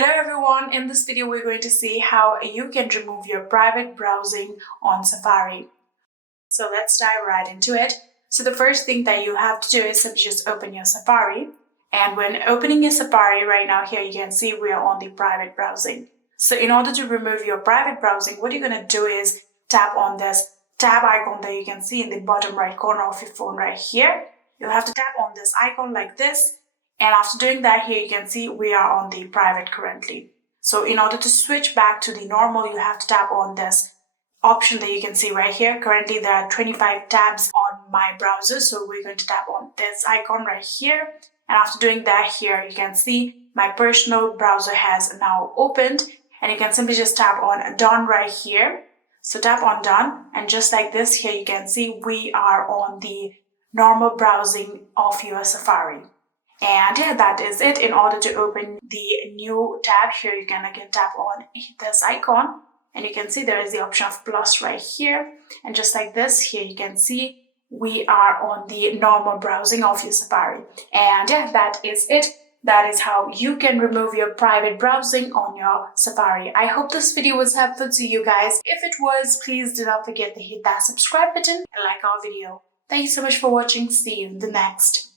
Hello everyone, in this video we're going to see how you can remove your private browsing on Safari. So let's dive right into it. So the first thing that you have to do is simply just open your Safari. And when opening your Safari right now here, you can see we are on the private browsing. So in order to remove your private browsing, what you're going to do is tap on this tab icon that you can see in the bottom right corner of your phone right here. You'll have to tap on this icon like this. And after doing that, here you can see we are on the private currently. So in order to switch back to the normal, you have to tap on this option that you can see right here. Currently, there are 25 tabs on my browser. So we're going to tap on this icon right here. And after doing that, here you can see my personal browser has now opened. And you can simply just tap on done right here. So tap on done. And just like this, here you can see we are on the normal browsing of your Safari. And yeah, that is it. In order to open the new tab here, you can again tap on this icon and you can see there is the option of plus right here. And just like this, here you can see we are on the normal browsing of your Safari. And yeah, that is it. That is how you can remove your private browsing on your Safari. I hope this video was helpful to you guys. If it was, please do not forget to hit that subscribe button and like our video. Thank you so much for watching. See you in the next.